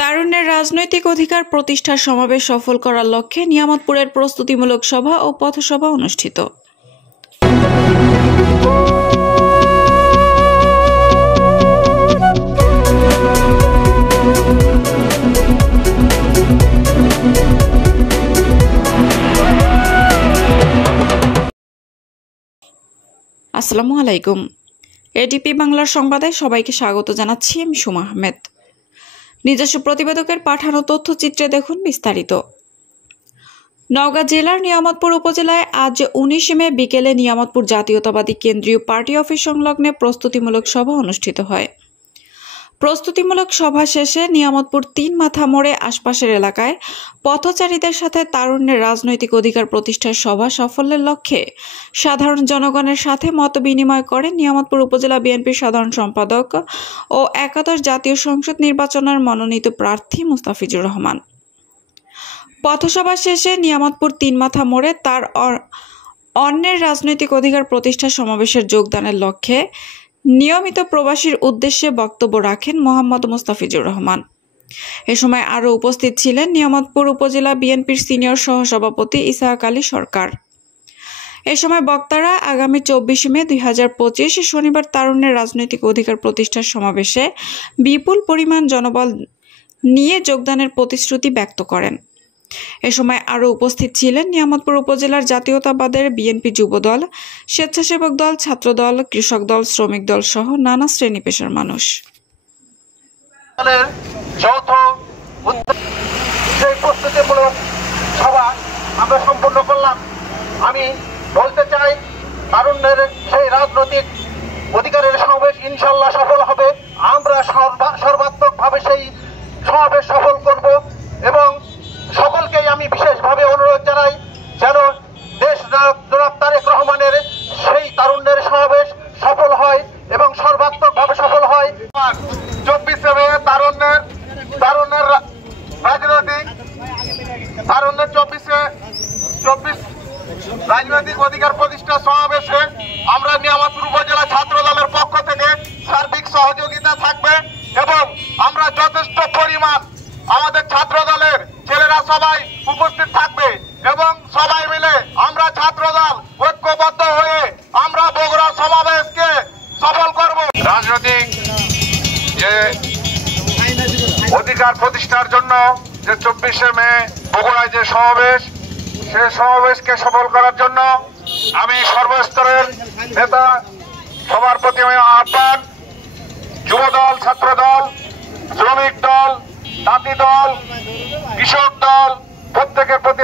তারুণ্যের রাজনৈতিক অধিকার প্রতিষ্ঠার সমাবেশ সফল করার লক্ষ্যে নিয়ামতপুরের প্রস্তুতিমূলক সভা ও পথসভা অনুষ্ঠিত। আসসালামু আলাইকুম। এডিপি বাংলার সংবাদে সবাইকে স্বাগত জানাচ্ছি। আমি সুমা আহমেদ। নিজস্ব প্রতিবেদকের পাঠানো তথ্যচিত্রে দেখুন বিস্তারিত। নওগাঁ জেলার নিয়ামতপুর উপজেলায় আজ 19 মে বিকেলে নিয়ামতপুর জাতীয়তাবাদী কেন্দ্রীয় পার্টি অফিস সংলগ্নে প্রস্তুতিমূলক সভা অনুষ্ঠিত হয়। প্রস্তুতিমূলক সভা শেষে নিয়ামতপুর 3 মাথা মোড়ে আশপাশের এলাকায় পথচারীদের সাথে তারুণ্যের রাজনৈতিক অধিকার প্রতিষ্ঠার সভা সাফল্যের লক্ষ্যে সাধারণ জনগণের সাথে মত বিনিময় করেন নিয়ামতপুর উপজেলা বিএনপির সাধারণ সম্পাদক ও একাদশ জাতীয় সংসদ নির্বাচনের মনোনীত প্রার্থী মুস্তাফিজুর রহমান। পথসভা শেষে নিয়ামতপুর 3 মাথা মোড়ে তার অন্যের রাজনৈতিক অধিকার প্রতিষ্ঠা সমাবেশের যোগদানের লক্ষ্যে নিয়মিত প্রবাসীর উদ্দেশ্যে বক্তব্য রাখেন মোহাম্মদ মুস্তাফিজুর রহমান। এ সময় আরও উপস্থিত ছিলেন নিয়ামতপুর উপজেলা বিএনপির সিনিয়র সহসভাপতি ইসাহাক আলী সরকার। এ সময় বক্তারা আগামী 24 মে 2025 শনিবার তারুণ্যের রাজনৈতিক অধিকার প্রতিষ্ঠার সমাবেশে বিপুল পরিমাণ জনবল নিয়ে যোগদানের প্রতিশ্রুতি ব্যক্ত করেন। এ সময় আরও উপস্থিত ছিলেন নিয়ামতপুর উপজেলার জাতীয়তাবাদের বিএনপি যুবদল, স্বেচ্ছাসেবক দল, ছাত্রদল, কৃষক দল, শ্রমিক দল সহ নানা শ্রেণী পেশার মানুষ। আমরা সম্পূর্ণ করলাম। আমি বলতে চাই, তারুণ্যের সেই রাজনৈতিক অধিকারের সমাবেশ ইনশাল্লাহ সফল হবে। আমরা সর্বাত্মকভাবে সেই সমাবেশ সফল করব এবং সকলকেই আমি বিশেষভাবে অনুরোধ জানাই যেন দেশ জনাব তারেক রহমানের সেই তারুণ্যের সমাবেশ সফল হয় এবং সর্বাত্মকভাবে সফল হয়। 24 মে তারুণ্যের রাজনৈতিক অধিকার প্রতিষ্ঠা সমাবেশে আমরা নিয়ামতপুর উপজেলা ছাত্র দলের পক্ষ থেকে সার্বিক সহযোগিতা থাকবে এবং আমরা যথেষ্ট পরিমাণ আমাদের ছাত্র দলের ছেলেরা সবাই উপস্থিত থাকবে এবং সবাই মিলে আমরা ছাত্র দল ঐক্যবদ্ধ হয়ে আমরা বগুড়া সমাবেশকে সফল করব। রাজনৈতিক যে অধিকার প্রতিষ্ঠার জন্য যে 24 মে বগুড়ায় যে সমাবেশ, সেই সমাবেশকে সফল করার জন্য আমি সর্বস্তরের নেতা সবার প্রতি আহ্বান, যুবদল, ছাত্রদল, শ্রমিক দল, তাঁতি দল, কৃষক দল প্রত্যেকের প্রতি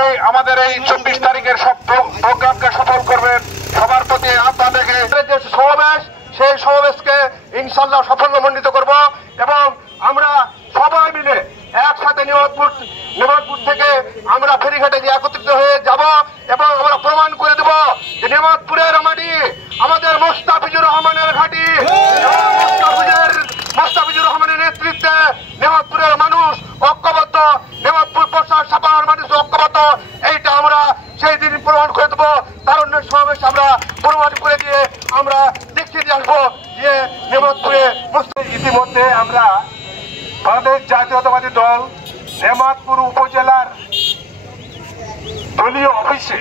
এই আমাদের এই 24 তারিখের সব প্রোগ্রামকে সফল করবেন সবার প্রতি আহ্বান রেখে যে সমাবেশ, সেই সমাবেশকে ইনশাল্লাহ সাফল্যমণ্ডিত করব এবং আমরা সবাই মিলে একসাথে নিয়ামতপুর থেকে আমরা ফেরিঘাটে যে একত্রিত হয়ে যাব এবং আমরা প্রমাণ করে দেব যে নিয়ামতপুরের মাটি আমাদের মুস্তাফিজুর রহমানের ঘাঁটি। মুস্তাফিজুর রহমানের নেতৃত্বে নিয়ামতপুরের মানুষ ঐক্যবদ্ধ, নিয়ামতপুর প্রশাসন সাধারণ মানুষ ঐক্যবদ্ধ। এইটা আমরা সেই দিন প্রমাণ করে দেবো। তারুণ্যের সমাবেশ আমরা প্রমাণ করে দিয়ে আমরা দেখিয়ে দিয়ে আসবো যে নিয়ামতপুরে ইতিমধ্যে আমরা বাংলাদেশ জাতীয়তাবাদী দল নিয়ামতপুর উপজেলার দলীয় অফিসে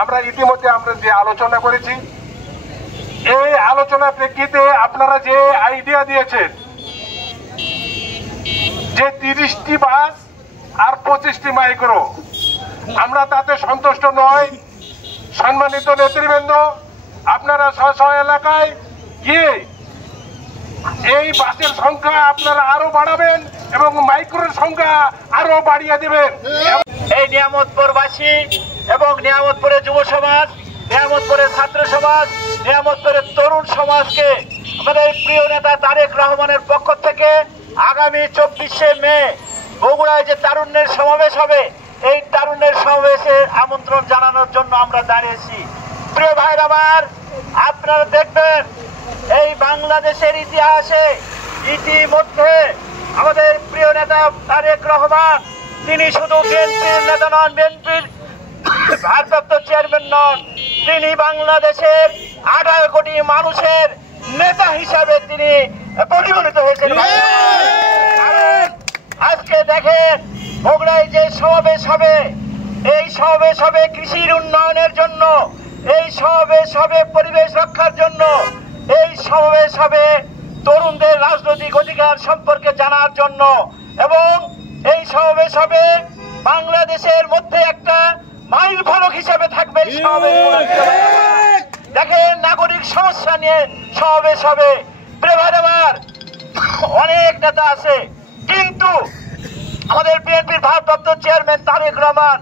আমরা ইতিমধ্যে যে আলোচনা করেছি, এই আলোচনার প্রেক্ষিতে আপনারা যে আইডিয়া দিয়েছেন যে 30টি বাস আর 25টি মাইক্রো, আমরা তাতে সন্তুষ্ট নয়। সম্মানিত নেতৃবৃন্দ, আপনারা স্ব এলাকায় গিয়ে এই বাসের সংখ্যা আপনারা আরো বাড়াবেন এবং মাইক্রোর সংখ্যা আরো বাড়িয়ে দেবেন। এই নিয়ামতপুরবাসী এবং নিয়ামতপুরের যুব সমাজ, নিয়ামতপুরের ছাত্র সমাজ, নিয়ামতপুরের তরুণ সমাজকে আমাদের প্রিয় নেতা তারেক রহমানের পক্ষ থেকে আগামী 24 মে বগুড়ায় যে তারুণ্যের সমাবেশ হবে, এই তারুণ্যের সমাবেশে আমন্ত্রণ জানানোর জন্য আমরা দাঁড়িয়েছি। প্রিয় ভাইরা আমার, আপনারা দেখবেন এই বাংলাদেশের ইতিহাসে ইতিমধ্যে আমাদের প্রিয় নেতা তারেক রহমান, তিনি শুধু বিএনপির নেতা নন, বিএনপির ভারপ্রাপ্ত চেয়ারম্যান নন, তিনি বাংলাদেশের 18 কোটি মানুষের নেতা হিসাবে তিনি প্রতিফলিত হয়েছেন। দেখেন বগুড়ায় যে সমাবেশ হবে, এই সমাবেশ হবে কৃষির উন্নয়নের জন্য, এই সমাবেশ হবে পরিবেশ রক্ষার জন্য, এই সমাবেশ হবে তরুণদের রাজনৈতিক অধিকার সম্পর্কে জানার জন্য, এবং এই সমাবেশ হবে বাংলাদেশের মধ্যে একটা মাইল ফলক হিসেবে থাকবে এই সমাবেশ। দেখেন নাগরিক সমস্যা নিয়ে সমাবেশ হবে। প্রেভার অনেক নেতা আছে, কিন্তু আমাদের বিএনপির ভারপ্রাপ্ত চেয়ারম্যান তারেক রহমান